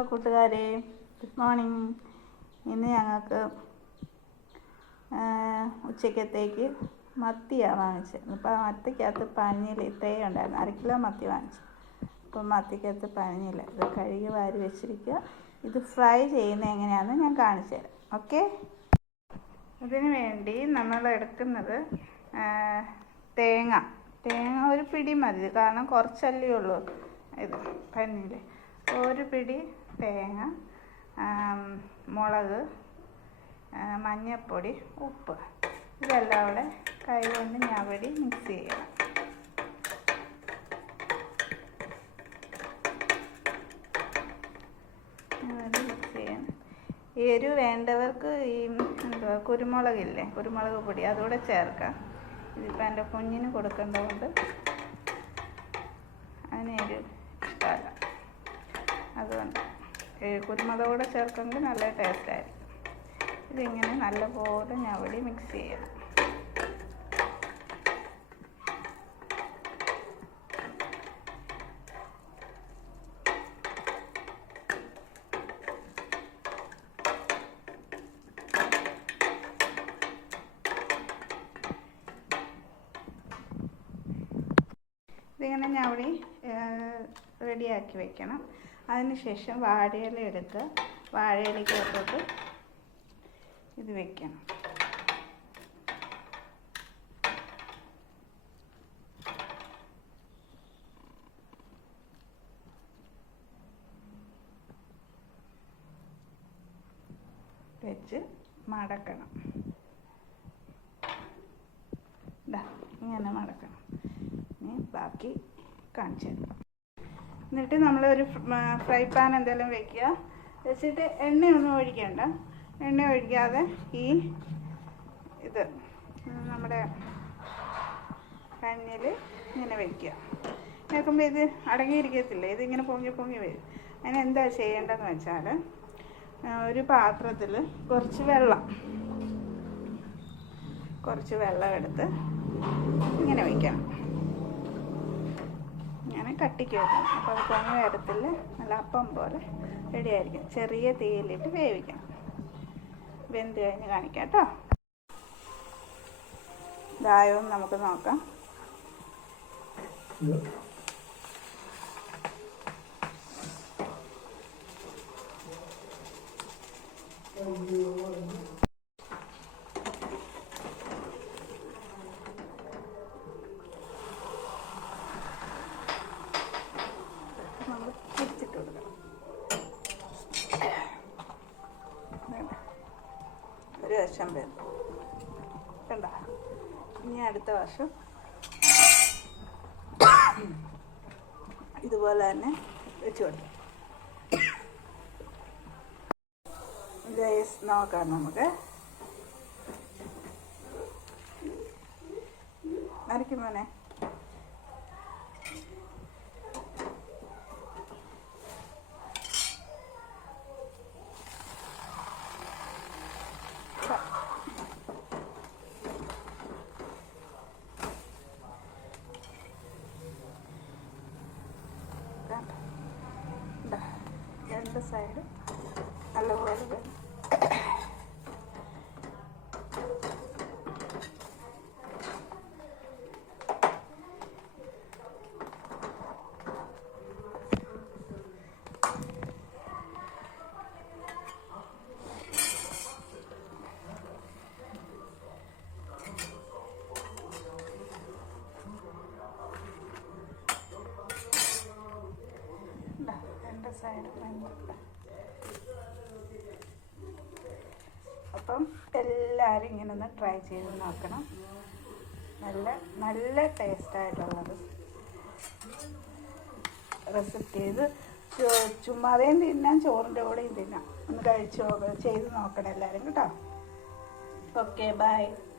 കൂട്ടുകാരെ, good morning. ഇന്ന് ഞങ്ങൾക്ക് ഉച്ചക്കത്തേക്ക് മത്തിയാണ് വാങ്ങിച്ചത്. ഇപ്പോൾ മത്തിക്കകത്ത് പനിയിൽ ഇത്രയും ഉണ്ടായിരുന്നു, 1/2 കിലോ മത്തി വാങ്ങിച്ചു. അപ്പോൾ മത്തിക്കകത്ത് പനിയില്ല, ഇത് കഴുകി വാരി വെച്ചിരിക്കുക. ഇത് ഫ്രൈ ചെയ്യുന്നത് എങ്ങനെയാണെന്ന് ഞാൻ കാണിച്ചു തരാം. ഓക്കെ, ഇതിന് വേണ്ടി നമ്മൾ എടുക്കുന്നത് തേങ്ങ ഒരു പിടി മതി, കാരണം കുറച്ചല്ലേ ഉള്ളൂ ഇത് പനിയിൽ. ഒരു പിടി തേങ്ങ, മുളക്, മഞ്ഞൾപ്പൊടി, ഉപ്പ്, ഇതെല്ലാം കൂടെ കൈ കൊണ്ട് ഞവടി മിക്സ് ചെയ്യണം. മിക്സ് ചെയ്യണം. എരിവ് വേണ്ടവർക്ക് ഈ കുരുമുളകില്ലേ, കുരുമുളക് പൊടി അതുകൂടെ ചേർക്കാം. ഇതിപ്പോൾ എൻ്റെ കുഞ്ഞിന് കൊടുക്കേണ്ടതുകൊണ്ട് അതിന് എരിവ് ഇഷ്ടമല്ല, അതുകൊണ്ട് കുരുമുളക് കൂടെ ചേർക്കുമെങ്കിൽ നല്ല ടേസ്റ്റായിരിക്കും. ഇതിങ്ങനെ നല്ലപോലെ ഞവടി മിക്സ് ചെയ്യണം. ഇതിങ്ങനെ ഞവടി റെഡിയാക്കി വെക്കണം. അതിനുശേഷം വാഴയില എടുക്കുക, വാഴയിലക്കകത്തോട്ട് ഇത് വെക്കണം. വെച്ച് മടക്കണം. ഇങ്ങനെ മടക്കണം. ഇനി ബാക്കി കാണിച്ചു തരാം. എന്നിട്ട് നമ്മളൊരു ഫ്രൈ പാൻ എന്തെങ്കിലും വെക്കുക. വെച്ചിട്ട് എണ്ണയൊന്നും ഒഴിക്കണ്ട. എണ്ണ ഒഴിക്കാതെ ഇത് നമ്മുടെ കണ്ണിൽ ഇങ്ങനെ വയ്ക്കുക. വെക്കുമ്പോൾ ഇത് അടങ്ങിയിരിക്കത്തില്ല, ഇതിങ്ങനെ പൊങ്ങി പൊങ്ങി വരും. അതിന് എന്താ ചെയ്യേണ്ടതെന്ന് വെച്ചാൽ, ഒരു പാത്രത്തിൽ കുറച്ച് വെള്ളം എടുത്ത് ഇങ്ങനെ വയ്ക്കണം. ഇങ്ങനെ കട്ടിക്ക് വെക്കണം. അപ്പോൾ അത് പൊങ്ങി വരത്തില്ല, നല്ല അപ്പം പോലെ റെഡി ആയിരിക്കും. ചെറിയ തീയിലിട്ട് വേവിക്കണം. വെന്ത് കഴിഞ്ഞ് കാണിക്കാം കേട്ടോ. ഇതായോന്ന് നമുക്ക് നോക്കാം. നമ്മൾ തിരിച്ചിട്ട് കൊടുക്കണം. ഒരു വശം വെന്തു കണ്ട. ഇനി അടുത്ത വശം ഇതുപോലെ തന്നെ വെച്ച് കൊടുക്കും. നോക്കാം നമുക്ക്. നരയ്ക്കും മോനെ. രണ്ട് സൈഡ് നല്ലപോലെ സൈഡ്. അപ്പം എല്ലാവരും ഇങ്ങനെ ഒന്ന് ട്രൈ ചെയ്ത് നോക്കണം. നല്ല ടേസ്റ്റായിട്ടുള്ളത് റെസിപ്പി. ഇത് ചുമ്മാതെയും തിന്നാം, ചോറിൻ്റെ കൂടെയും തിന്നാം. ഒന്ന് ചെയ്ത് നോക്കണം എല്ലാവരും കേട്ടോ. Okay, by.